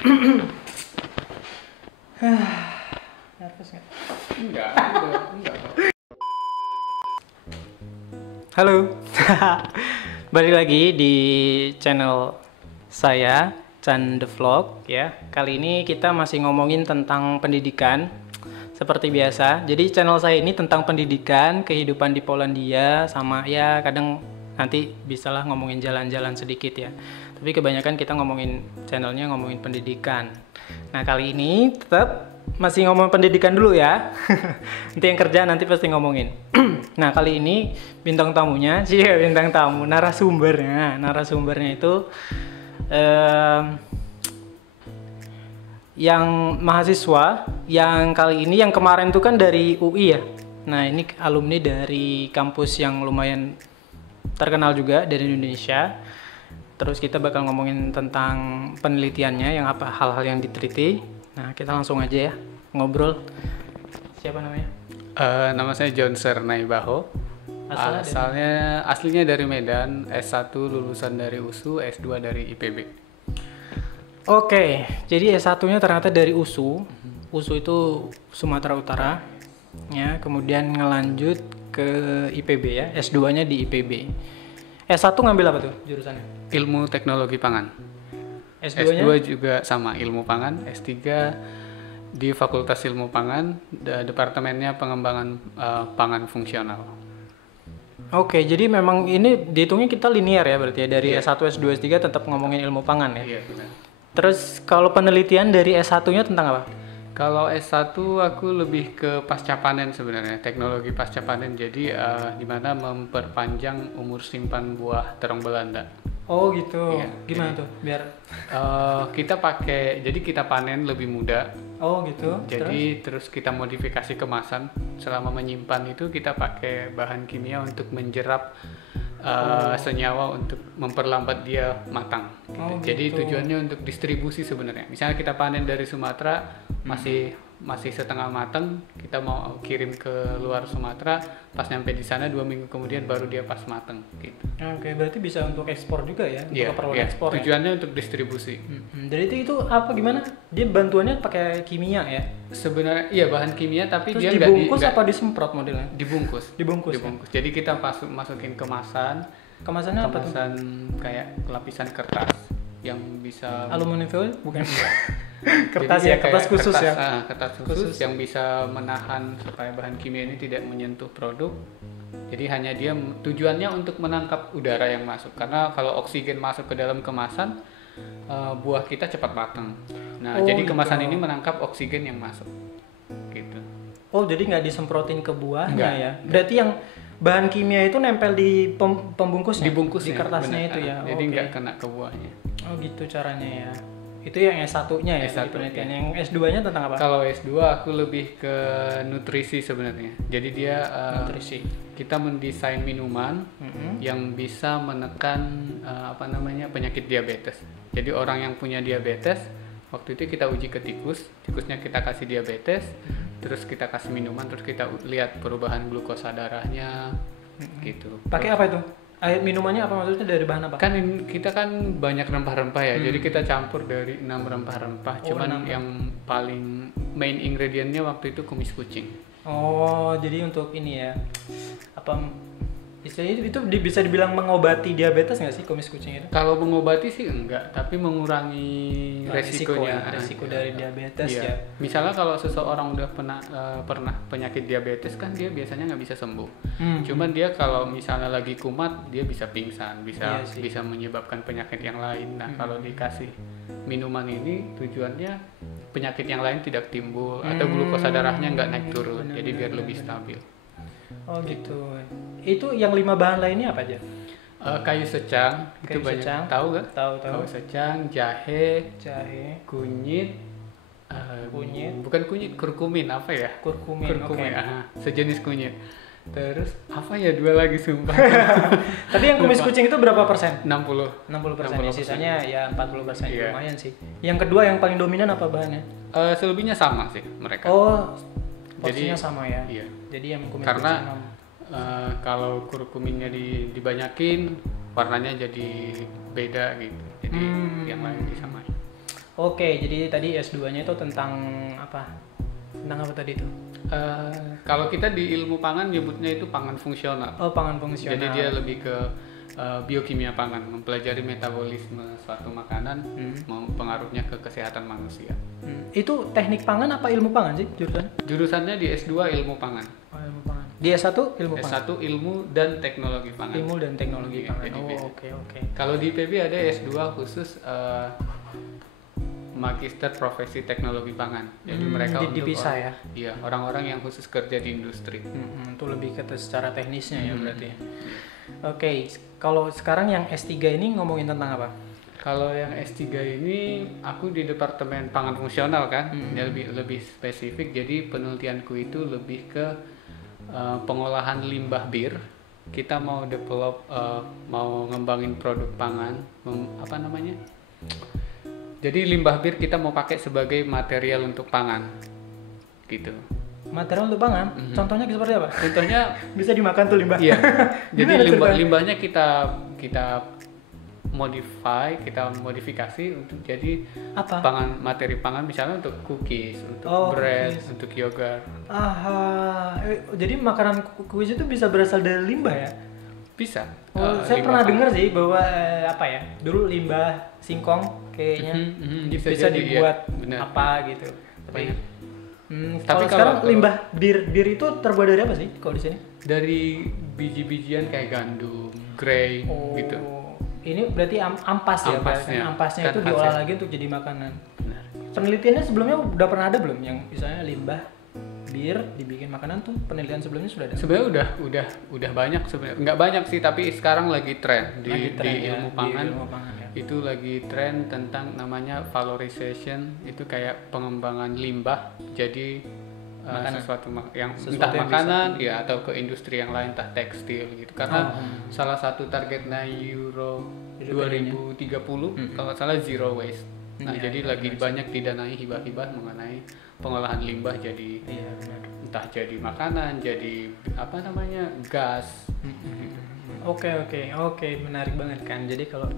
Nervous nggak? Enggak. Halo, balik lagi di channel saya, Chan The Vlog ya. Kali ini kita masih ngomongin tentang pendidikan seperti biasa. Jadi channel saya ini tentang pendidikan, kehidupan di Polandia, sama ya kadang nanti bisalah ngomongin jalan-jalan sedikit ya. Tapi kebanyakan kita channelnya ngomongin pendidikan. Nah kali ini tetap masih ngomong pendidikan dulu ya. Nanti yang kerja nanti pasti ngomongin. Nah kali ini bintang tamunya, narasumbernya itu yang mahasiswa yang kali ini, yang kemarin itu kan dari UI ya. Nah ini alumni dari kampus yang lumayan terkenal juga dari Indonesia. Terus kita bakal ngomongin tentang penelitiannya, yang apa hal-hal yang diteliti. Nah kita langsung aja ya ngobrol. Siapa namanya? Nama saya John Sernaibaho. Aslinya dari Medan, S1 lulusan dari USU, S2 dari IPB. Oke, jadi S1-nya ternyata dari USU. USU itu Sumatera Utara. Ya, kemudian ngelanjut ke IPB ya, S2-nya di IPB. S1 ngambil apa tuh jurusannya? Ilmu teknologi pangan. S2-nya? S2 juga sama, ilmu pangan. S3 di Fakultas Ilmu Pangan, departemennya pengembangan pangan fungsional. Oke, jadi memang ini dihitungnya kita linear ya berarti ya, dari S1, S2, S3 tetap ngomongin ilmu pangan ya? Iya, benar. Terus kalau penelitian dari S1-nya tentang apa? Kalau S1 aku lebih ke pasca panen sebenarnya, teknologi pasca panen. Jadi di mana memperpanjang umur simpan buah terong Belanda. Oh gitu. Iya, Gimana jadi, tuh? Biar kita panen lebih muda. Oh gitu. Jadi terus kita modifikasi kemasan. Selama menyimpan itu kita pakai bahan kimia untuk menjerap senyawa untuk memperlambat dia matang. Gitu. Oh, Jadi gitu. tujuannya untuk distribusi sebenarnya. Misalnya kita panen dari Sumatera masih setengah matang, kita mau kirim ke luar Sumatera, pas nyampe di sana 2 minggu kemudian baru dia pas matang. Gitu. Oke, berarti bisa untuk ekspor juga ya? Untuk keperluan ekspor tujuannya untuk distribusi. Jadi itu apa gimana? Dia bantuannya pakai kimia ya? Sebenarnya iya bahan kimia, tapi Terus dia dibungkus apa disemprot modelnya? Dibungkus. Dibungkus. Jadi kita masukin kemasan. Kemasannya apa tuh? Kemasan kayak lapisan kertas yang bisa Aluminium foil? Bukan. Kertas ya, kertas khusus ya. Kertas khusus yang bisa menahan supaya bahan kimia ini tidak menyentuh produk. Jadi hanya dia tujuannya untuk menangkap udara yang masuk. Karena kalau oksigen masuk ke dalam kemasan, buah kita cepat matang. Nah, jadi kemasan ini menangkap oksigen yang masuk. Gitu. Oh, jadi nggak disemprotin ke buahnya Enggak. ya? Berarti yang bahan kimia itu nempel di pembungkusnya? Dibungkusnya, di kertasnya benar. itu ya? Jadi nggak kena ke buahnya. Oh gitu caranya ya. Itu yang S1-nya ya, S1, penelitian. ya. Yang S2-nya tentang apa? Kalau S2 aku lebih ke nutrisi sebenarnya. Jadi dia Nutrisi. kita mendesain minuman yang bisa menekan penyakit diabetes. Jadi orang yang punya diabetes, waktu itu kita uji ke tikusnya kita kasih diabetes, terus kita kasih minuman, terus kita lihat perubahan glukosa darahnya, gitu. Pakai apa itu? Air minumannya apa, maksudnya dari bahan apa? Kan kita kan banyak rempah-rempah ya, jadi kita campur dari 6 rempah-rempah. Cuman 6. yang paling main ingredientnya waktu itu kumis kucing. Oh, jadi untuk ini ya, apa istilahnya itu bisa dibilang mengobati diabetes nggak sih kumis kucing itu? Kalau mengobati sih enggak, tapi mengurangi resikonya. Resiko dari diabetes ya. Misalnya kalau seseorang udah pernah penyakit diabetes kan dia biasanya nggak bisa sembuh. Cuman dia kalau misalnya lagi kumat dia bisa pingsan, bisa menyebabkan penyakit yang lain. Nah kalau dikasih minuman ini tujuannya penyakit yang lain tidak timbul atau glukosa darahnya nggak naik turun, jadi biar lebih stabil. Oh gitu. Itu yang 5 bahan lainnya apa aja? Kayu secang, itu banyak secang. tahu nggak? Tahu. Kayu secang, jahe, kunyit, bukan kunyit, kurkumin apa ya? Kurkumin. Okay. Sejenis kunyit. Terus apa ya, 2 lagi sumpah. Tadi yang kumis kucing itu berapa persen? 60%. 60%. Ya, sisanya ya 40%. Iya. Lumayan sih. Yang kedua yang paling dominan apa bahannya? Selebihnya sama sih mereka. Oh, porsinya sama ya. Iya. Jadi yang kumis Karena kucing kalau kurkuminnya dibanyakin warnanya jadi beda gitu. Jadi yang lain disamain. Oke, jadi tadi S2-nya itu tentang apa? Tentang apa tadi itu? Kalau kita di ilmu pangan nyebutnya itu pangan fungsional. Oh, pangan fungsional. Jadi dia lebih ke biokimia pangan, mempelajari metabolisme suatu makanan, pengaruhnya ke kesehatan manusia. Itu teknik pangan apa ilmu pangan sih jurusan? Jurusannya di S2 ilmu pangan. Oh, ilmu pangan. Di S1 ilmu pangan. S1 ilmu dan teknologi pangan. Ilmu dan teknologi pangan. Jadi Oh, oke. Kalau di IPB ada S2 khusus Magister Profesi Teknologi Pangan. Jadi mereka untuk dipisah ya. Iya, orang-orang yang khusus kerja di industri. Itu lebih ke secara teknisnya ya berarti. Oke, kalau sekarang yang S3 ini ngomongin tentang apa? Kalau yang S3 ini aku di Departemen Pangan Fungsional kan. Dia lebih spesifik. Jadi penelitianku itu lebih ke pengolahan limbah bir. Kita mau develop mau ngembangin produk pangan, apa namanya? Jadi limbah bir kita mau pakai sebagai material untuk pangan, gitu. Material untuk pangan? Contohnya seperti apa? Contohnya bisa dimakan tuh limbah. Iya. Jadi limbahnya kita modifikasi untuk jadi apa? Materi pangan misalnya untuk cookies, untuk bread, untuk yogurt. Jadi makanan cookies itu bisa berasal dari limbah ya? Bisa. Saya pernah dengar sih bahwa dulu limbah singkong kayaknya bisa dibuat apa gitu. Tapi kalau sekarang limbah bir itu terbuat dari apa sih kalau di sini? Dari biji-bijian kayak gandum, grain gitu. Ini berarti ampas ya? Ampasnya itu diolah lagi untuk jadi makanan. Benar. Penelitiannya sebelumnya udah pernah ada belum yang misalnya limbah bir dibikin makanan tuh, penelitian sebelumnya sudah ada? Sebenarnya udah banyak sebenarnya. Nggak banyak sih, tapi sekarang lagi tren di ilmu pangan. Itu lagi tren tentang namanya valorization. Itu kayak pengembangan limbah jadi sesuatu yang entah makanan ya atau ke industri yang lain, entah tekstil gitu. Karena salah satu targetnya Euro 2030 kalau nggak salah zero waste. Nah, jadi lagi banyak didanai hibah-hibah mengenai pengolahan limbah jadi entah jadi makanan, jadi apa namanya, gas. Oke, menarik banget kan. Jadi kalau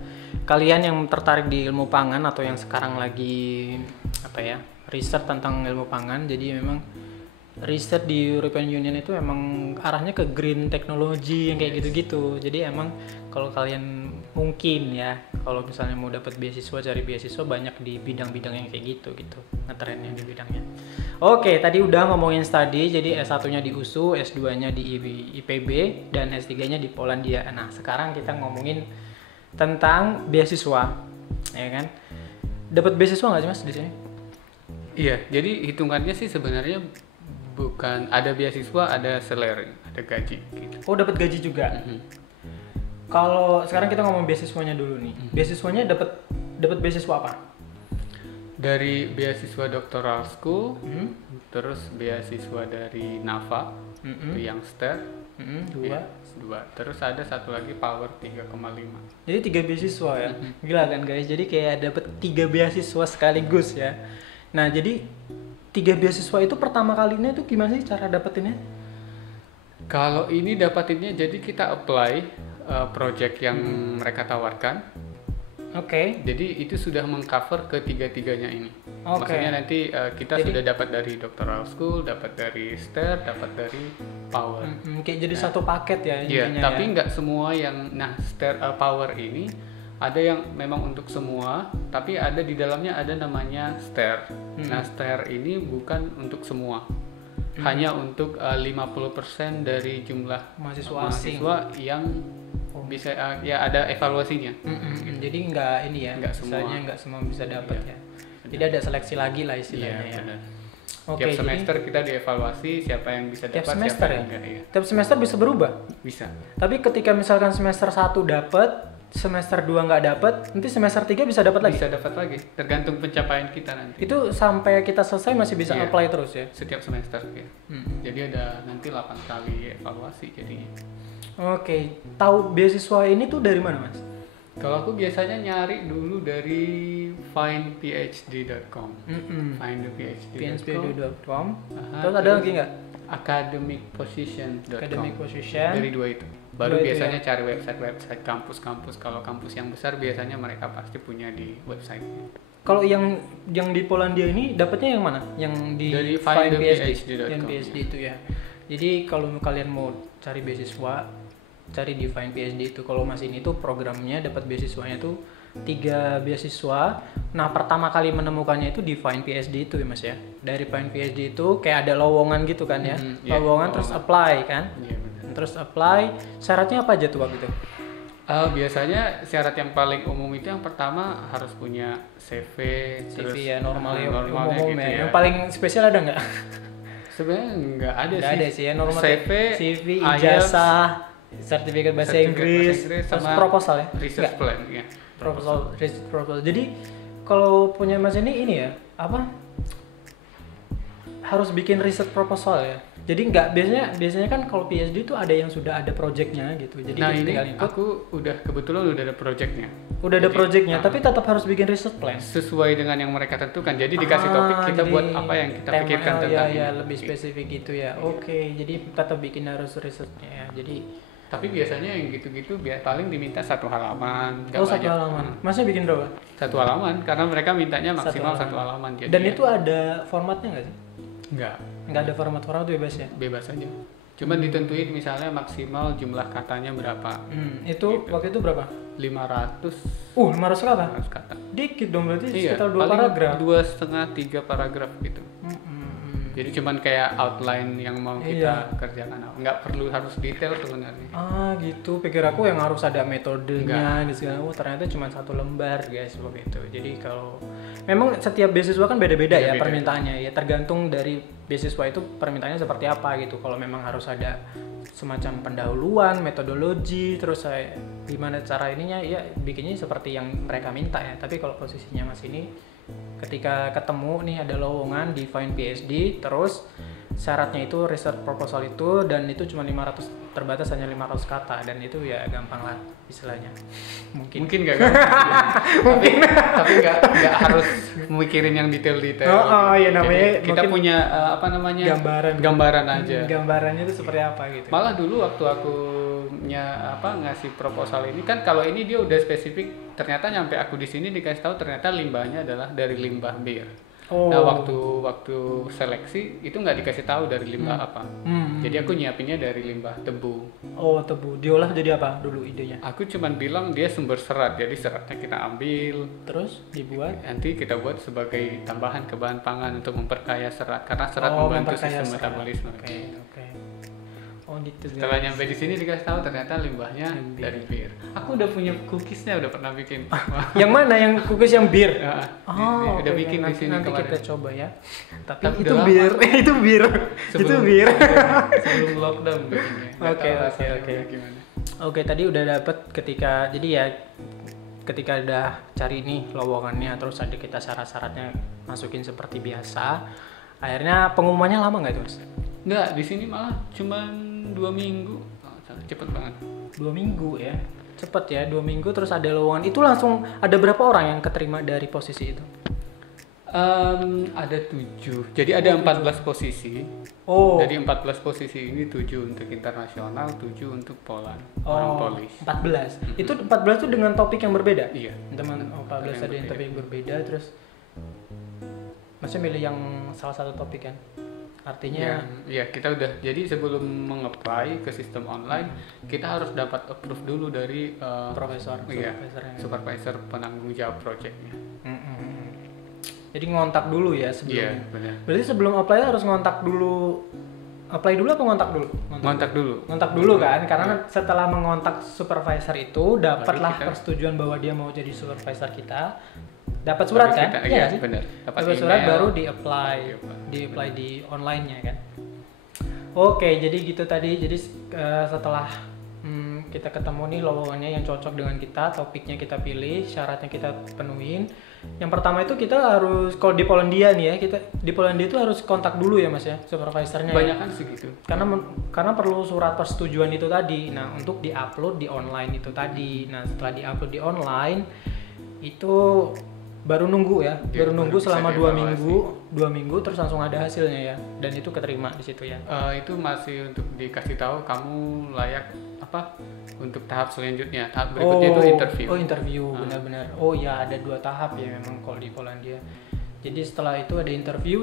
kalian yang tertarik di ilmu pangan atau yang sekarang lagi riset tentang ilmu pangan, jadi memang riset di European Union itu emang arahnya ke green technology yang kayak gitu-gitu. Jadi emang kalau kalian mungkin ya, kalau misalnya mau dapat beasiswa, cari beasiswa banyak di bidang-bidang yang kayak gitu ngetrennya di bidangnya. Oke, tadi udah ngomongin study, jadi S1-nya di USU, S2-nya di IPB, dan S3-nya di Polandia. Nah, sekarang kita ngomongin tentang beasiswa, ya kan? Dapat beasiswa nggak sih Mas di sini? Iya, jadi hitungannya sih sebenarnya bukan ada beasiswa, ada salary, ada gaji gitu. Oh, dapat gaji juga. Kalau sekarang kita ngomong beasiswanya dulu nih. Beasiswanya dapat beasiswa apa? Dari beasiswa doctoral school, terus beasiswa dari NAFA, yang STER, dua. Terus ada satu lagi Power 3,5. Jadi 3 beasiswa ya. Gila kan guys. Jadi kayak dapat 3 beasiswa sekaligus ya. Nah, jadi 3 beasiswa itu pertama kalinya itu gimana sih cara dapetinnya? Kalau ini dapatinnya jadi kita apply project yang mereka tawarkan. Jadi itu sudah mengcover ketiga-tiganya ini. Maksudnya nanti kita sudah dapat dari doctoral school, dapat dari STER, dapat dari Power. Kayak jadi satu paket ya intinya. Iya, tapi nggak semua yang STER Power ini ada yang memang untuk semua, tapi ada di dalamnya ada namanya STER. Nah, STER ini bukan untuk semua. Hanya untuk 50% dari jumlah mahasiswa yang bisa ya ada evaluasinya. Jadi nggak nggak semua bisa dapat ya. Jadi ada seleksi lagi lah istilahnya ya. Tiap semester kita dievaluasi siapa yang bisa dapat, siapa yang enggak ya. Tiap semester bisa berubah. Bisa. Tapi ketika misalkan semester 1 dapat, semester 2 nggak dapat, nanti semester 3 bisa dapat lagi. Bisa dapat lagi, tergantung pencapaian kita nanti. Itu sampai kita selesai masih bisa apply terus ya. Setiap semester ya. Jadi ada nanti 8 kali evaluasi jadinya. Tahu beasiswa ini tuh dari mana Mas? Kalau aku biasanya nyari dulu dari findphd.com. findphd.com. Terus ada lagi nggak? academicposition.com. Academic position. Dari 2 itu. Baru biasanya cari website kampus-kampus. Kalau kampus yang besar biasanya mereka pasti punya di website. Kalau yang di Polandia ini dapatnya yang mana? Yang di Dari findphd.com. findphd.com. PhD itu ya. Jadi kalau kalian mau cari beasiswa, cari di findphd itu. Kalau Mas ini tuh programnya dapat beasiswanya tuh 3 beasiswa. Nah, pertama kali menemukannya itu di findphd itu ya Mas ya. Dari findphd itu kayak ada lowongan gitu kan ya. Lowongan terus apply kan. Terus apply, syaratnya apa aja tuh waktu itu? Biasanya syarat yang paling umum itu yang pertama harus punya CV, terus CV ya normalnya normalnya umum gitu ya. ya. Yang paling spesial ada nggak? Sebenarnya nggak ada Nggak sih. ada sih ya normal. CV, IELTS, ijazah, sertifikat bahasa Inggris, terus sama proposal ya. research plan ya. Proposal. Jadi kalau punya Mas ini ya apa? Harus bikin riset proposal ya. Jadi nggak biasanya kan kalau PhD itu ada yang sudah ada projectnya gitu. Jadi Nah kita ini tinggal ikut. aku kebetulan udah ada projectnya. Udah ada projectnya, tapi tetap harus bikin riset plan. Sesuai dengan yang mereka tentukan. Jadi dikasih topik kita jadi buat apa yang kita pikirkan tentang ini. ya lebih spesifik gitu ya. Oke, jadi tetap bikin harus risetnya ya. Jadi tapi biasanya yang gitu-gitu paling diminta 1 halaman. nggak satu banyak. halaman. Masnya bikin berapa? 1 halaman karena mereka mintanya maksimal 1 halaman. halaman. Jadi Dan itu ada formatnya nggak sih? nggak Ada format itu bebas ya? bebas aja. Cuman ditentuin misalnya maksimal jumlah katanya berapa. Itu waktu itu berapa? 500 500 kata? 500 kata. Dikit dong berarti Iya, sekitar 2 paling paragraf. 2,5-3 paragraf gitu. Jadi cuman kayak outline yang mau kita kerjakan. Nggak perlu harus detail sebenarnya. Gitu. Pikir aku yang harus ada metodenya gitu. Ternyata cuma 1 lembar guys begitu. Jadi kalau memang setiap beasiswa kan beda-beda ya permintaannya ya. Tergantung dari beasiswa itu permintaannya seperti apa gitu. Kalau memang harus ada semacam pendahuluan, metodologi, terus gimana cara ininya ya bikinnya seperti yang mereka minta ya. Tapi kalau posisinya Mas ini ketika ketemu nih ada lowongan di findphd, terus syaratnya itu research proposal itu, dan itu cuma 500, terbatas hanya 500 kata, dan itu ya gampang lah istilahnya. Mungkin nggak tapi nggak harus mikirin yang detail-detail. ya namanya jadi, kita punya gambaran aja. Gambarannya itu seperti apa gitu. Malah dulu waktu aku ngasih proposal ini kan, kalau ini dia udah spesifik, ternyata nyampe aku di sini dikasih tahu ternyata limbahnya adalah dari limbah bir. Nah waktu seleksi itu nggak dikasih tahu dari limbah apa. Jadi aku nyiapinnya dari limbah tebu. Tebu. Diolah jadi apa dulu idenya? Aku cuman bilang dia sumber serat, jadi seratnya kita ambil. Terus dibuat? Nanti kita buat sebagai tambahan ke bahan pangan untuk memperkaya serat, karena serat membantu sistem metabolisme. Oke. Gitu. Setelah nyampe di sini dikasih tahu ternyata limbahnya dari bir. Aku udah punya cookiesnya, udah pernah bikin. Yang mana yang cookies yang bir? Udah bikin di sini nanti kemarin. kita coba ya. Tapi itu udah bir, itu bir. Itu bir. Sebelum lockdown bikinnya. Oke, tadi udah dapet ketika udah cari nih lowongannya, terus ada kita syarat-syaratnya masukin seperti biasa. Akhirnya pengumumannya lama nggak tuh Mas? Nggak, di sini malah cuma 2 minggu. Cepet banget. 2 minggu ya, cepet ya 2 minggu terus ada lowongan. Itu langsung ada berapa orang yang keterima dari posisi itu? Ada 7, jadi ada 14 posisi. Dari 14 posisi ini 7 untuk internasional, 7 untuk Poland, orang Polish. 14. Itu 14 itu dengan topik yang berbeda? Iya. 14 ada yang topik yang berbeda, terus Masnya milih yang salah satu topik kan? Artinya kita udah, jadi sebelum meng-apply ke sistem online kita harus dapat approve dulu dari supervisor penanggung jawab projectnya. Jadi ngontak dulu ya sebelum. Iya, benar. Berarti sebelum apply harus ngontak dulu. Apply dulu apa ngontak dulu? Ngontak dulu kan, karena setelah mengontak supervisor itu dapatlah persetujuan bahwa dia mau jadi supervisor kita. Dapat surat kan? Iya, benar. Dapat surat baru di-apply di online-nya kan. Oke, jadi gitu tadi. Jadi setelah kita ketemu nih lowongannya yang cocok dengan kita, topiknya kita pilih, syaratnya kita penuhin. Yang pertama itu kita harus, kalau di Polandia nih ya, di Polandia itu harus kontak dulu ya Mas ya, supervisornya. Banyak kan segitu. Karena perlu surat persetujuan itu tadi. Nah, untuk di-upload di online itu tadi. Nah, setelah di-upload di online itu Baru nunggu ya, Dia baru nunggu baru bisa selama dievaluasi. 2 minggu terus langsung ada hasilnya ya, dan itu keterima di situ ya. Itu masih untuk dikasih tahu kamu layak apa untuk tahap selanjutnya. Tahap berikutnya itu interview. Oh interview, benar-benar. Oh ya ada 2 tahap ya memang kalau di Polandia. Jadi setelah itu ada interview,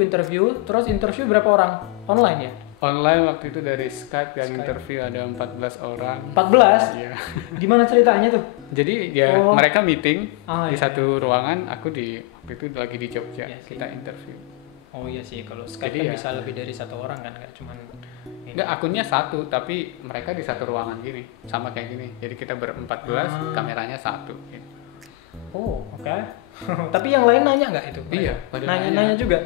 terus interview berapa orang? Online ya? Online waktu itu dari Skype yang interview ada 14 orang. 14? Iya. Gimana ceritanya tuh? Jadi ya mereka meeting di iya. satu ruangan, aku waktu itu lagi di Jogja, Iya sih. kita interview. Oh iya sih, kalau Skype Jadi kan ya- bisa lebih dari 1 orang kan, nggak cuman ini. Enggak, akunnya satu, tapi mereka di satu ruangan gini, sama kayak gini. Jadi kita ber-14, kameranya satu. Gitu. Oh oke. Tapi yang lain nanya nggak itu? Iya, pada Nanya juga.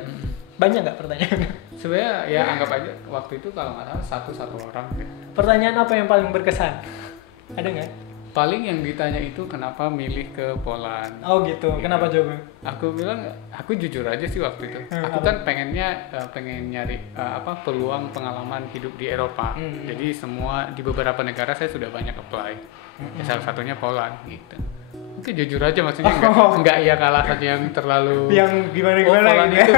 Banyak nggak pertanyaan? Sebenarnya ya anggap aja waktu itu kalau nggak salah satu orang. Gitu. Pertanyaan apa yang paling berkesan? Ada nggak? Paling yang ditanya itu kenapa milih ke Poland. Oh gitu. Kenapa jawabnya? Aku bilang, aku jujur aja sih waktu itu. Aku kan pengen nyari peluang pengalaman hidup di Eropa. Jadi di beberapa negara saya sudah banyak apply. Ya, salah satunya Poland gitu. Itu jujur aja maksudnya enggak ya alasan yang terlalu Yang gimana-gimana Poland gitu ya? itu.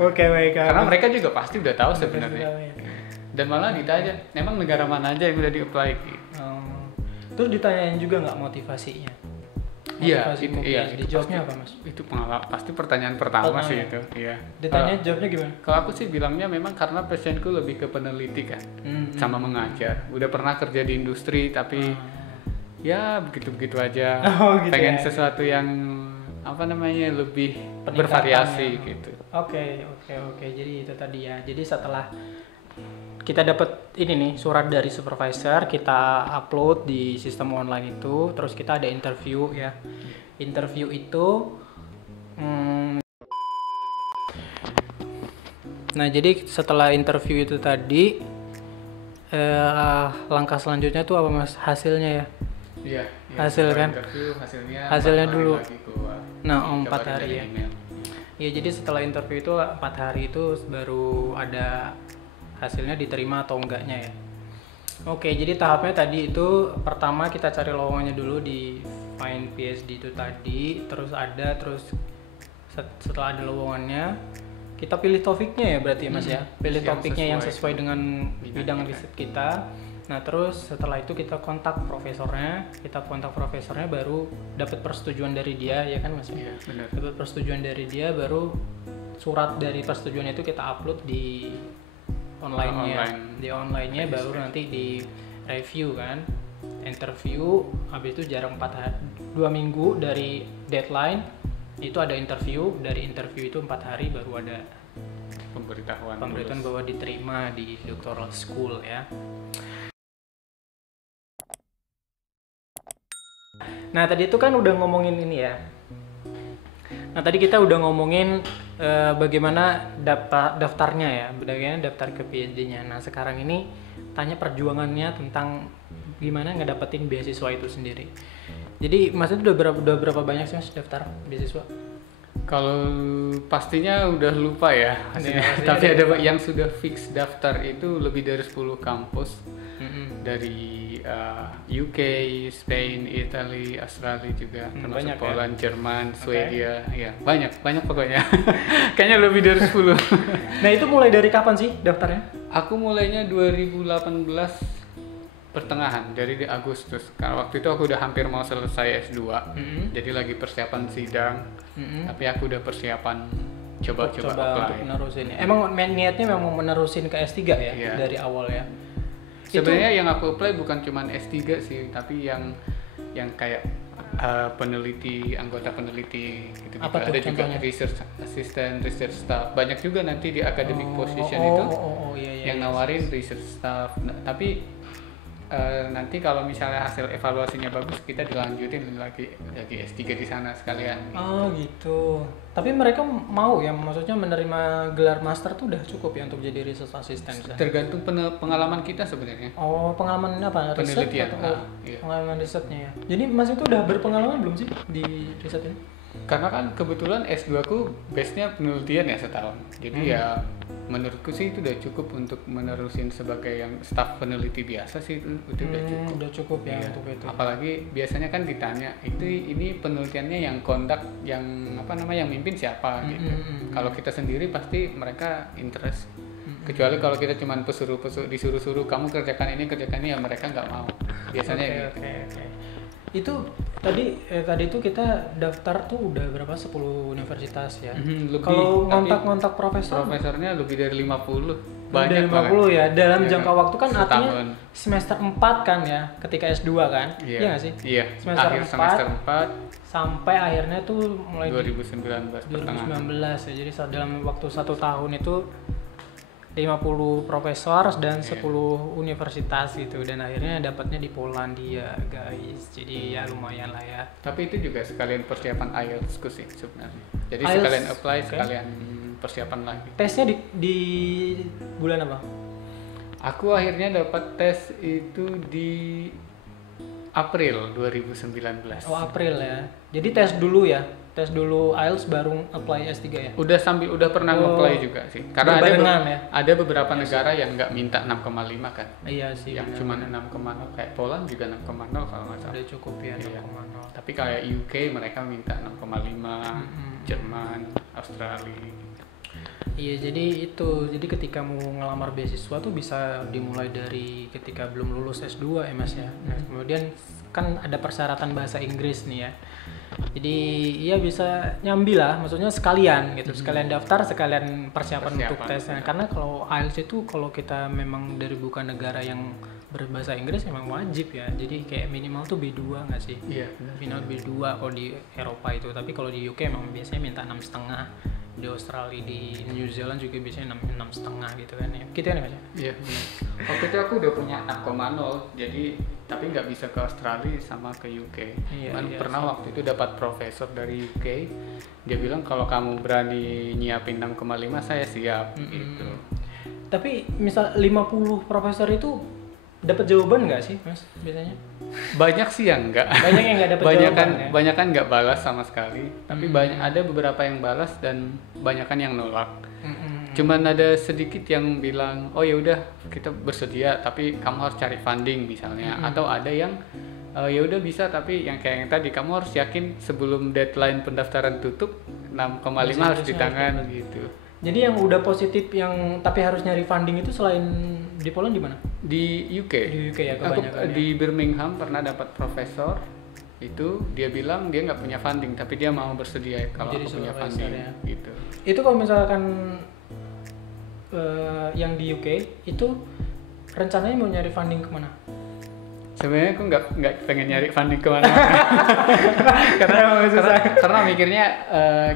Oke baik. Karena mereka juga pasti udah tahu sebenarnya. Tahu ya. Dan malah ditanya, emang negara mana aja yang udah di-apply gitu. Terus ditanyain juga nggak motivasinya? Iya, Motivasi itu mau iya. PhD. Jawabnya apa mas? Itu pengalaman pasti pertanyaan pertama Pertama sih ya? itu. Iya. Ditanya jawabnya gimana? Kalau aku sih bilangnya memang karena passionku lebih ke peneliti kan, sama mengajar. Udah pernah kerja di industri tapi ya begitu-begitu aja. Oh, gitu Pengen ya. sesuatu yang lebih Peningkatan bervariasi ya. gitu. Oke. Jadi itu tadi ya. Jadi setelah kita dapat ini nih surat dari supervisor, kita upload di sistem online itu, terus kita ada interview ya. Interview itu nah jadi setelah interview itu tadi langkah selanjutnya tuh apa mas? Hasilnya ya? Iya. Hasil setelah kan? interview, hasilnya 4 hari dulu. lagi keluar. Nah, Dikabarin 4 hari dari ya. email. Ya jadi setelah interview itu 4 hari itu baru ada hasilnya diterima atau enggaknya ya. Oke, jadi tahapnya tadi itu pertama kita cari lowongannya dulu di Find PhD itu tadi, terus setelah ada lowongannya kita pilih topiknya ya berarti ya mas ya, pilih Yang topiknya yang sesuai sesuai dengan bidang kita. riset kita. Nah terus setelah itu kita kontak profesornya baru dapat persetujuan dari dia ya kan mas. Iya, benar. Dapat persetujuan dari dia, baru surat dari persetujuan itu kita upload di di online-nya baru nanti di review kan, interview, habis itu jarak 2 minggu dari deadline itu ada interview, dari interview itu 4 hari baru ada Pemberitahuan bahwa diterima di doctoral school ya. Nah tadi itu kan udah ngomongin ini ya. Nah tadi kita udah ngomongin bagaimana daftarnya ya, bagaimana daftar ke PhD-nya. Nah sekarang ini tanya perjuangannya tentang gimana ngedapetin beasiswa itu sendiri. Jadi mas itu udah berapa banyak sih mas daftar beasiswa? Kalau pastinya udah lupa ya hasilnya. pastinya Tapi ada yang sudah fix daftar itu lebih dari 10 kampus. Dari UK, Spain, Italy, Australia juga, termasuk banyak Poland, Jerman, Swedia, ya banyak pokoknya. Kayaknya lebih dari 10. Nah itu mulai dari kapan sih daftarnya? Aku mulainya 2018 pertengahan, dari di Agustus. Karena waktu itu aku udah hampir mau selesai S2, jadi lagi persiapan sidang, tapi aku udah persiapan coba untuk apply. menerusin. Emang niatnya memang menerusin ke S3 ya Iya. dari awal ya? Sebenarnya yang aku apply bukan cuma S3 sih, tapi yang kayak anggota peneliti gitu. Apa tuh ada contohnya? juga research assistant, research staff. Banyak juga nanti di academic position itu yang nawarin research staff. Nah, tapi nanti kalau misalnya hasil evaluasinya bagus, kita dilanjutin lagi S3 di sana sekalian. Oh gitu. Tapi mereka mau ya, maksudnya menerima gelar master tuh udah cukup ya untuk jadi research assistant? Tergantung pengalaman kita sebenarnya. Oh, pengalaman apa? Riset Penelitian. atau Iya. pengalaman risetnya ya. Jadi Mas itu udah berpengalaman belum sih di riset ini? Karena kan kebetulan S2 ku base-nya penelitian ya setahun. Jadi ya menurutku sih itu udah cukup untuk menerusin sebagai yang staf peneliti biasa sih, itu udah cukup. Udah cukup ya Iya. untuk itu. Apalagi biasanya kan ditanya, ini penelitiannya yang conduct, yang apa namanya, yang mimpin siapa gitu. Kalau kita sendiri pasti mereka interest. Kecuali kalau kita cuman disuruh-suruh kamu kerjakan ini ya mereka nggak mau. Biasanya gitu. Oke. Itu tadi itu kita daftar tuh udah berapa, 10 universitas ya. Lebih, kalau tapi ngontak profesornya lebih dari 50. Banyak 50 banget. ya dalam Iya, jangka waktu kan, setahun. artinya semester 4 kan ya ketika S2 kan. Iya nggak sih? Iya. Semester Akhir 4 semester 4 sampai akhirnya tuh mulai 2019 pertengahan. 2019 ya. Jadi dalam waktu 1 tahun itu 50 profesor dan 10 universitas gitu, dan akhirnya dapatnya di Polandia guys. Jadi ya lumayan lah ya. Tapi itu juga sekalian persiapan IELTS ku sih sebenarnya. Jadi IELTS, sekalian apply, okay. sekalian persiapan lagi. Tesnya di bulan apa? Aku akhirnya dapat tes itu di April 2019. Oh April ya. Jadi tes dulu IELTS baru apply S3 ya. Udah pernah nge-apply juga sih. Karena berbarengan ya? ada beberapa negara yang nggak minta 6,5 kan. Iya sih. Yang cuma 6,0, kayak Poland juga 6,0 kalau nggak salah. Udah cukup ya, Iya. 6,0. Tapi kayak UK mereka minta 6,5, Jerman, Australia. Iya, jadi ketika mau ngelamar beasiswa tuh bisa dimulai dari ketika belum lulus S2 ya Mas ya. Nah, kemudian kan ada persyaratan bahasa Inggris nih ya. Jadi iya bisa nyambi lah, maksudnya sekalian gitu, sekalian daftar, sekalian persiapan untuk tesnya. Karena kalau IELTS itu kalau kita memang dari bukan negara yang berbahasa Inggris emang wajib ya. Jadi kayak minimal tuh B2 nggak sih? Iya. Minimal B2 kalau di Eropa itu. Tapi kalau di UK emang biasanya minta 6,5. Di Australia, di New Zealand juga biasanya 6,5 gitu kan ya. Gitu kan ya Mas? Iya. Waktu itu aku udah punya 6,0, jadi tapi nggak bisa ke Australia sama ke UK. Iya, Pernah waktu itu dapat profesor dari UK, dia bilang kalau kamu berani nyiapin 6,5 saya siap gitu. Tapi misal 50 profesor itu dapat jawaban nggak sih Mas biasanya? Banyak sih yang enggak. Banyak yang nggak dapat jawaban ya? Banyak kan nggak balas sama sekali, tapi ada beberapa yang balas dan banyak kan yang nolak. Cuman ada sedikit yang bilang, oh ya udah kita bersedia, tapi kamu harus cari funding misalnya. Atau ada yang ya udah bisa, tapi yang kayak yang tadi kamu harus yakin sebelum deadline pendaftaran tutup 6,5 harus di tangan gitu. Jadi yang udah positif yang tapi harus nyari funding itu selain di Poland di mana? Di UK. Di UK ya kebanyakan. Di Birmingham pernah dapat profesor itu, dia bilang dia nggak punya funding tapi dia mau bersedia kalau Jadi aku punya supervisor funding ya. gitu. Itu kalau misalkan yang di UK itu rencananya mau nyari funding kemana? Sebenarnya aku nggak pengen nyari funding kemana. karena mikirnya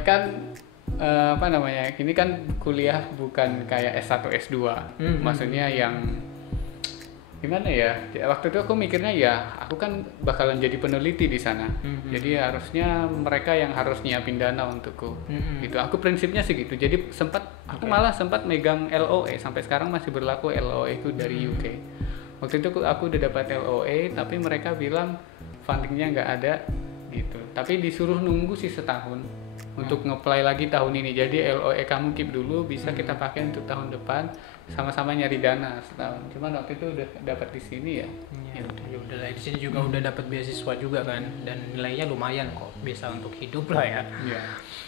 kan apa namanya, ini kan kuliah bukan kayak S1 S2. Maksudnya yang gimana ya, waktu itu aku mikirnya ya aku kan bakalan jadi peneliti di sana. Jadi harusnya mereka yang harus nyiapin dana untukku. Gitu. Aku prinsipnya sih gitu. Jadi aku malah sempat megang LOE, sampai sekarang masih berlaku LOE ku dari UK. Waktu itu aku udah dapat LOE tapi mereka bilang fundingnya nggak ada gitu. Tapi disuruh nunggu sih setahun untuk nge-apply lagi tahun ini. Jadi LOE kamu keep dulu, bisa kita pakai untuk tahun depan, sama-sama nyari dana setahun. Cuman waktu itu udah dapat di sini ya. Ya udah lah, di sini juga udah dapat beasiswa juga kan, dan nilainya lumayan kok, bisa untuk hidup lah ya. Iya.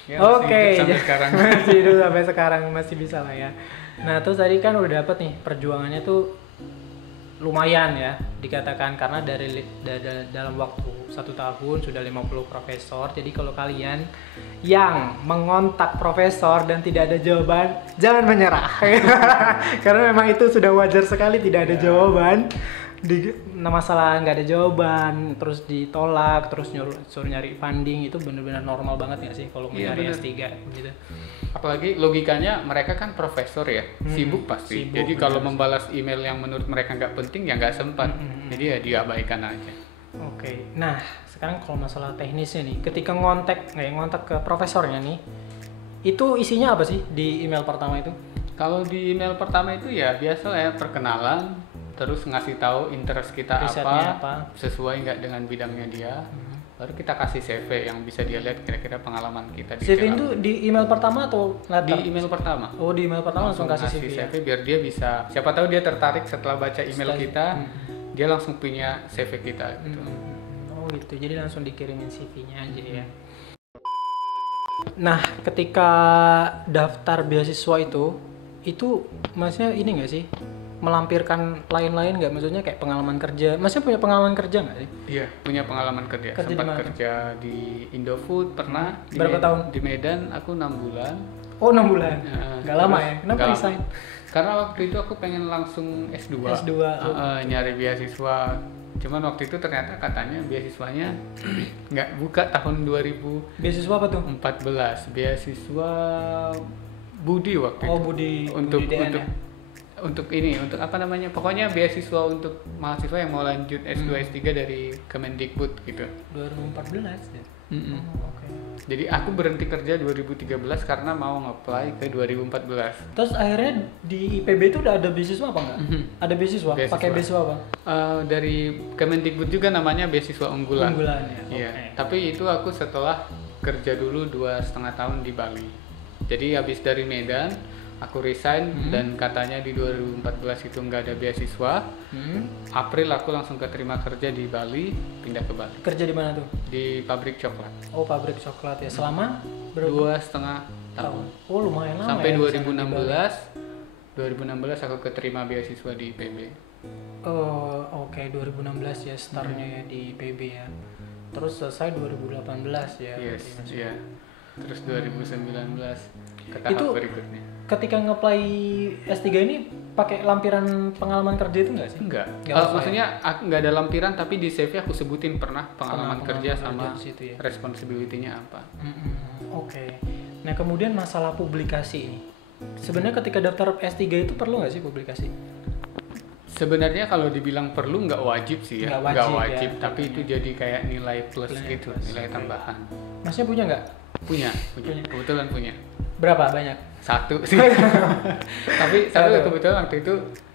Ya, Oke, sampai sekarang. masih hidup sampai sekarang masih bisa lah ya. Nah terus tadi kan udah dapat nih, perjuangannya tuh lumayan ya dikatakan, karena dalam waktu 1 tahun sudah 50 profesor. Jadi kalau kalian yang mengontak profesor dan tidak ada jawaban, jangan menyerah. Karena memang itu sudah wajar sekali tidak ada jawaban. Masalah nggak ada jawaban terus ditolak, terus suruh nyari funding, itu benar-benar normal banget nggak sih kalau mau nyari S3 gitu. Apalagi logikanya mereka kan profesor ya, sibuk pasti. Sibuk, jadi kalau membalas email yang menurut mereka nggak penting ya nggak sempat. Jadi ya diabaikan aja. Oke. Nah sekarang kalau masalah teknisnya nih, ketika ngontak ke profesornya nih, itu isinya apa sih di email pertama itu? Kalau di email pertama itu ya biasa lah ya, perkenalan, terus ngasih tahu interest kita Risetnya apa? sesuai nggak dengan bidangnya dia. baru kita kasih CV yang bisa dia lihat kira-kira pengalaman kita di CV itu di email pertama atau di email pertama. Oh, di email pertama langsung kasih CV, CV biar dia bisa, siapa tahu dia tertarik setelah baca email kita, dia langsung punya CV kita gitu. Oh gitu, jadi langsung dikirimin CV-nya aja ya. Nah, ketika daftar beasiswa itu maksudnya ini nggak sih? Melampirkan lain-lain nggak? Maksudnya kayak pengalaman kerja. Maksudnya punya pengalaman kerja nggak sih? Iya, punya pengalaman kerja. Sempat kerja di Indofood pernah. Berapa tahun? Di Medan aku 6 bulan. Oh, 6 bulan? Nggak lama ya? Kenapa resign? Karena waktu itu aku pengen langsung S2. Nyari beasiswa. Cuman waktu itu ternyata katanya beasiswanya nggak buka tahun 2000. Beasiswa apa tuh? 14. Beasiswa Budi waktu itu. Oh, Budi. Untuk ini, untuk apa namanya, pokoknya beasiswa untuk mahasiswa yang mau lanjut S2 S3 dari Kemendikbud gitu. 2014 ya? Okay. Jadi aku berhenti kerja 2013 karena mau nge-apply ke 2014. Terus akhirnya di IPB itu udah ada beasiswa apa enggak? Ada beasiswa? Pakai beasiswa apa? Dari Kemendikbud juga namanya beasiswa unggulan. Unggulan ya? Iya, tapi itu aku setelah kerja dulu 2,5 tahun di Bali. Jadi habis dari Medan aku resign dan katanya di 2014 itu nggak ada beasiswa. April aku langsung keterima kerja di Bali, pindah ke Bali. Kerja di mana tuh? Di pabrik coklat. Oh, pabrik coklat ya. Selama berapa? 2,5 tahun. Oh, lumayan lama. Sampai ya, 2016 aku keterima beasiswa di IPB. Oh, oke. 2016 ya startnya ya di IPB ya. Terus selesai 2018 ya. Yes, iya. Terus 2019 ke tahap berikutnya. Ketika nge-apply S3 ini pakai lampiran pengalaman kerja itu nggak sih? Enggak. Maksudnya nggak ada lampiran, tapi di CV aku sebutin pernah pengalaman kerja sama ya? Responsibility-nya apa. Oke. Nah, kemudian masalah publikasi ini. Sebenarnya ketika daftar S3 itu perlu nggak sih publikasi? Sebenarnya kalau dibilang perlu nggak wajib sih ya. Nggak wajib, ya, tapi itu jadi kayak nilai plus gitu, nilai tambahan. Masnya punya nggak? Punya. Kebetulan punya. Berapa banyak? 1 sih. Tapi kebetulan waktu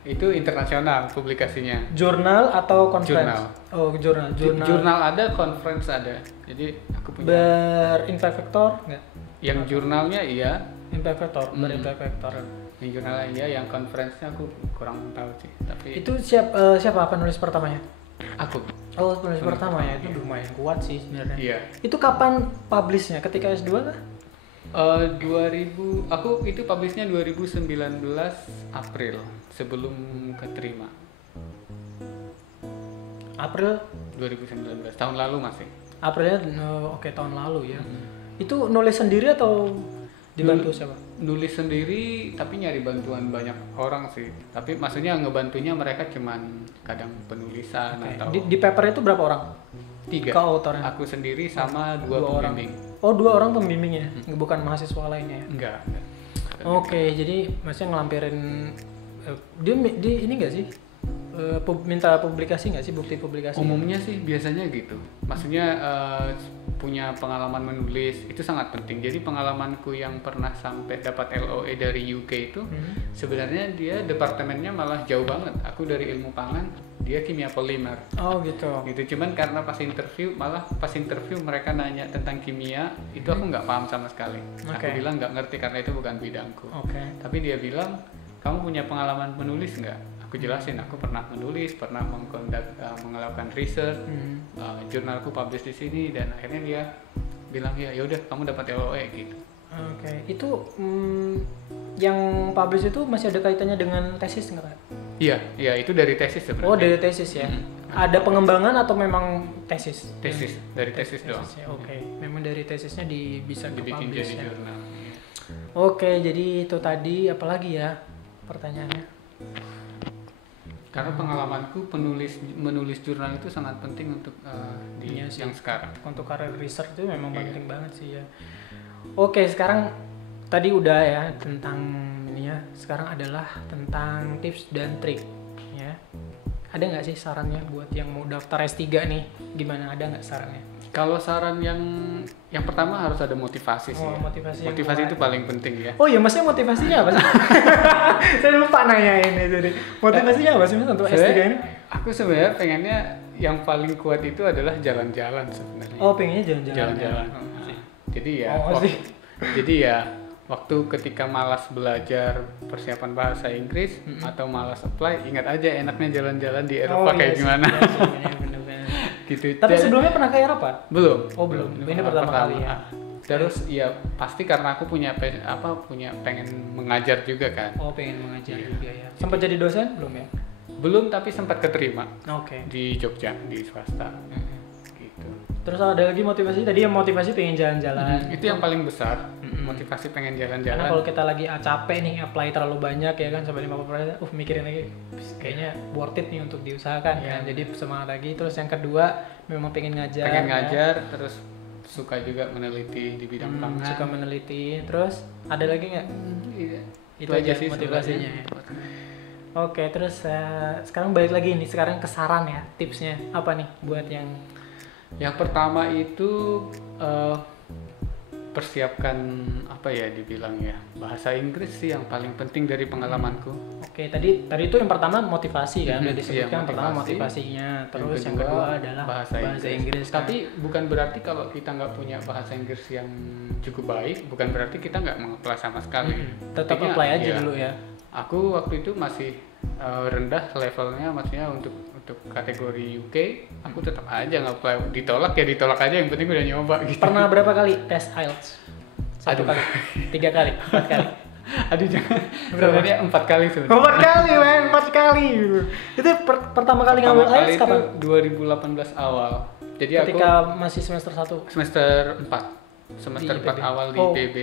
itu internasional publikasinya. Jurnal atau conference? Jurnal. Oh, jurnal. Jurnal ada, conference ada. Jadi aku punya. Berimpact vector nggak? Yang jurnalnya iya. Impact vector, berimpact vector. Yang jurnalnya iya, yang conference-nya aku kurang tahu sih. Tapi itu siapa penulis pertamanya? Aku. Oh, penulis pertama ya, itu lumayan kuat sih sebenarnya. Iya. Itu kapan publishnya? Ketika S2 kah? 2000, aku itu publishnya 2019 April sebelum keterima. April 2019, tahun lalu masih. Aprilnya oke, tahun lalu ya. Itu nulis sendiri atau dibantu siapa? Nulis sendiri, tapi nyari bantuan banyak orang sih. Tapi maksudnya ngebantunya mereka cuman kadang penulisan atau di paper itu berapa orang? 3. Autornya. Aku sendiri sama 2 pembimbing. Oh, 2 orang pembimbingnya, bukan mahasiswa lainnya ya? Enggak. Oke, jadi maksudnya ngelampirin dia ini nggak sih? Minta publikasi nggak sih, bukti publikasi? Umumnya sih biasanya gitu. Maksudnya punya pengalaman menulis itu sangat penting. Jadi pengalamanku yang pernah sampai dapat LOE dari UK itu sebenarnya dia departemennya malah jauh banget. Aku dari ilmu pangan, dia kimia polimer. Oh gitu. Gitu, cuman karena pas interview mereka nanya tentang kimia, itu aku nggak paham sama sekali. Aku bilang nggak ngerti karena itu bukan bidangku. Tapi dia bilang, kamu punya pengalaman menulis nggak? Aku jelasin, aku pernah menulis, pernah melakukan research, jurnalku publish di sini, dan akhirnya dia bilang ya udah kamu dapat LOE gitu. Oke. Itu yang publish itu masih ada kaitannya dengan tesis nggak, Pak? Iya, itu dari tesis sebenarnya. Oh, dari tesis ya. Ada pengembangan atau memang tesis? Tesis, dari tesis doang. Ya, oke. Memang dari tesisnya bisa dibikin jadi ya. jurnal. Oke, jadi itu tadi apalagi ya pertanyaannya? Karena pengalamanku menulis jurnal itu sangat penting untuk yang sekarang. Untuk karir research itu memang penting banget sih ya. Oke, sekarang tadi udah ya tentang ini ya. Sekarang adalah tentang tips dan trik ya. Ada nggak sih sarannya buat yang mau daftar S3 nih? Gimana, ada nggak sarannya? Kalau saran yang pertama harus ada motivasi sih. Motivasi itu paling penting ya. Oh iya, maksudnya motivasinya apa sih? Saya lupa nanya ini. Jadi motivasinya apa sih Mas untuk S3 ini? Aku sebenarnya pengennya yang paling kuat itu adalah jalan-jalan sebenarnya. Oh, pengennya jalan-jalan. Jalan-jalan. Ya. Nah, jadi ya sih. waktu ketika malas belajar persiapan bahasa Inggris atau malas apply, ingat aja enaknya jalan-jalan di Eropa kayak gimana. Iya sih, bener-bener. Gitu. Tapi sebelumnya pernah ke Eropa? Belum. Oh, belum. Ini pertama kali ya. Terus ya pasti karena aku punya pengen mengajar juga kan. Oh, pengen mengajar juga ya. Sempat jadi dosen belum ya? Belum, tapi sempat keterima. Oke. Di Jogja, di swasta. Gitu. Terus ada lagi motivasi, tadi yang motivasi pengen jalan-jalan. Itu yang paling besar. Motivasi pengen jalan-jalan. Karena kalau kita lagi capek nih, apply terlalu banyak ya kan, sampai 50%, mikirin lagi kayaknya worth it nih untuk diusahakan kan. Jadi semangat lagi. Terus yang kedua memang pengen ngajar. Pengen ngajar, terus suka juga meneliti di bidang pangan. Suka meneliti. Terus ada lagi nggak? Iya. Itu aja sih motivasinya ya. Oke, terus sekarang balik lagi nih, sekarang ke saran ya, tipsnya apa nih buat yang pertama itu persiapkan dibilang ya, bahasa Inggris sih yang paling penting dari pengalamanku. Oke, tadi itu yang pertama motivasi kan, udah disebutkan motivasi. Pertama motivasinya, terus yang kedua adalah bahasa Inggris kan. Tapi bukan berarti kalau kita nggak punya bahasa Inggris yang cukup baik, bukan berarti kita nggak mengapply sama sekali. Tetap apply aja dulu ya. Aku waktu itu masih rendah levelnya, maksudnya untuk kategori UK, aku tetap aja nge-apply. Ditolak aja, yang penting udah nyoba gitu. Pernah berapa kali tes IELTS? 1 kali, 3 kali, 4 kali. Aduh, jangan. Sebenarnya 4 kali sebenarnya. 4 kali, men, 4 kali. Itu pertama kali ngambil IELTS kapan? 2018 awal. Jadi ketika masih semester 1. Semester 4. Semester 4 awal di IPB.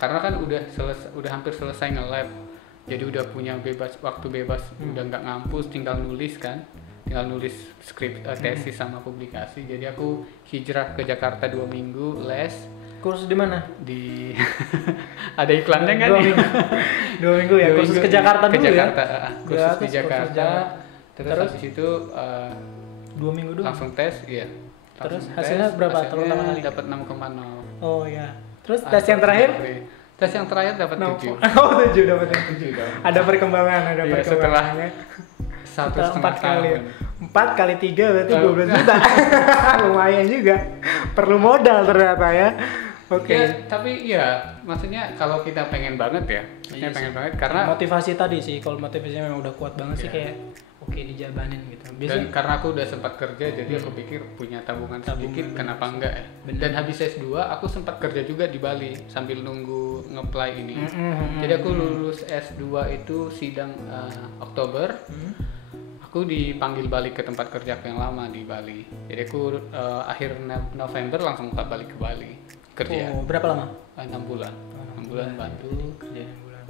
Karena kan udah hampir selesai nge-lab. Jadi udah punya waktu bebas, udah nggak ngampus, tinggal nulis skrip, tesis sama publikasi. Jadi aku hijrah ke Jakarta 2 minggu les. Kursus di mana? Di ada iklannya nggak nih? 2 minggu ya. Kursus ke Jakarta dulu ya. Kursus di Jakarta. Terus habis itu 2 minggu dulu. Langsung tes, iya. Terus hasilnya berapa? Terutama kali dapat 6,0. Oh iya. Terus tes yang terakhir? Tes yang terakhir dapat 7. Oh, 7 dapat 7 dong. Ada perkembangan, perkembangannya. Setelah 4 kali. 4 kali 3 berarti 12 juta. Lumayan juga. Perlu modal ternyata ya. Oke. Ya, tapi ya maksudnya kalau kita pengen banget ya. Pengen banget karena motivasi tadi sih. Kalau motivasinya memang udah kuat banget sih, kayak oke dijabanin gitu. Dan karena aku udah sempat kerja, jadi aku pikir punya tabungan sedikit, kenapa enggak ya. Dan habis S2 aku sempat kerja juga di Bali sambil nunggu nge-apply ini. Jadi aku lulus S2 itu sidang Oktober. Aku dipanggil balik ke tempat kerja aku yang lama di Bali. Jadi aku akhir November langsung balik ke Bali kerja. Oh, berapa lama? 6 bulan. 6 bulan bantu kerja 6 bulan.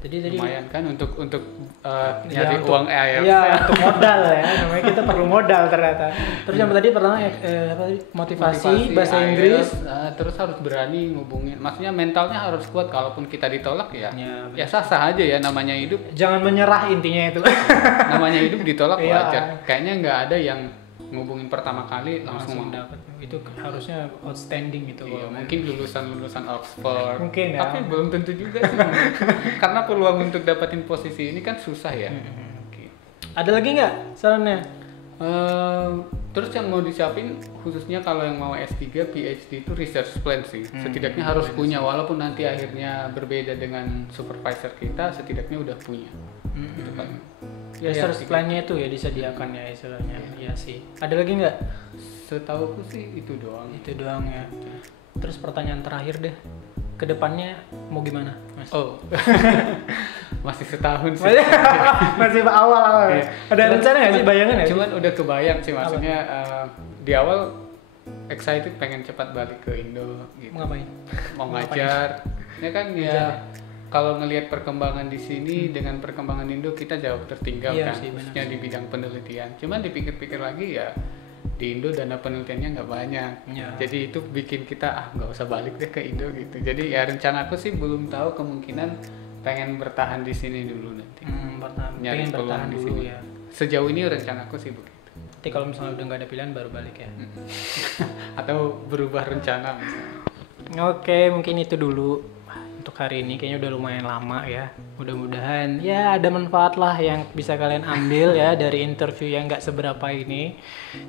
Jadi lumayan kan untuk nyari uang AIF. Iya, untuk modal ya. Namanya kita perlu modal ternyata. Terus yang tadi pertama motivasi bahasa Inggris. Terus harus berani ngubungin. Maksudnya mentalnya harus kuat, kalaupun kita ditolak ya sah-sah aja ya, namanya hidup. Jangan menyerah intinya itu. Namanya hidup ditolak wajar. Kayaknya nggak ada yang ngubungin pertama kali langsung dapat. Itu harusnya outstanding gitu. Iya, mungkin lulusan Oxford. Mungkin ya. Tapi belum tentu juga sih. Karena peluang untuk dapatin posisi ini kan susah ya. Ada lagi nggak sarannya? Terus yang mau disiapin khususnya kalau yang mau S3, PhD itu research plan sih. Setidaknya harus punya, walaupun nanti akhirnya berbeda dengan supervisor kita, setidaknya udah punya. Gitu kan. Research plan-nya itu ya disediakan ya istilahnya. Iya sih. Ada lagi nggak? Setauku sih itu doang. Itu doang ya. Terus pertanyaan terakhir deh. Kedepannya mau gimana, Mas? Oh. Masih setahun sih. Masih awal-awal. Ada rencana nggak sih, bayangan nggak sih? Cuman udah kebayang sih, maksudnya di awal excited pengen cepat balik ke Indo gitu. Ngapain? Mau ngajar. Ya kan ya. Kalau ngelihat perkembangan di sini dengan perkembangan Indo, kita jauh tertinggal kan, khususnya di bidang penelitian. Cuman dipikir-pikir lagi ya, di Indo dana penelitiannya nggak banyak. Jadi itu bikin kita nggak usah balik deh ke Indo gitu. Jadi ya rencana aku sih belum tahu, kemungkinan pengen bertahan di sini dulu nanti. Nyari peluang di sini. Ya. Sejauh ini rencana aku sih begitu. Nanti kalau misalnya udah nggak ada pilihan baru balik ya. Atau berubah rencana misalnya. Oke, mungkin itu dulu. Untuk untuk hari ini kayaknya udah lumayan lama ya. Mudah-mudahan ya ada manfaat lah yang bisa kalian ambil ya dari interview yang nggak seberapa ini.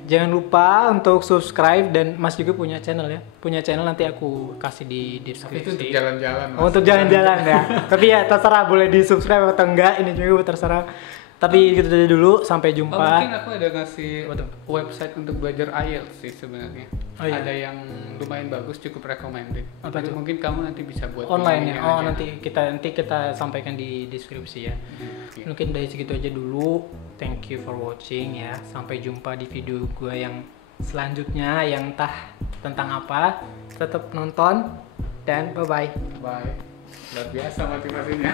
Jangan lupa untuk subscribe, dan Mas juga punya channel ya. Punya channel, nanti aku kasih di deskripsi. Itu untuk jalan-jalan. Oh, untuk jalan-jalan ya. Tapi ya terserah boleh di subscribe atau enggak, ini juga terserah. Tapi gitu aja dulu, sampai jumpa. Mungkin aku ada ngasih website untuk belajar IELTS sih sebenarnya. Oh, iya. Ada yang lumayan bagus, cukup recommended. Apa Jadi tuh? mungkin kamu nanti bisa buat Online ya. Oh, aja. nanti kita sampaikan di deskripsi ya. Oke. Mungkin dari segitu aja dulu. Thank you for watching ya. Sampai jumpa di video gue yang selanjutnya, yang entah tentang apa. Tetap nonton dan bye-bye. Bye. Luar biasa motivasinya.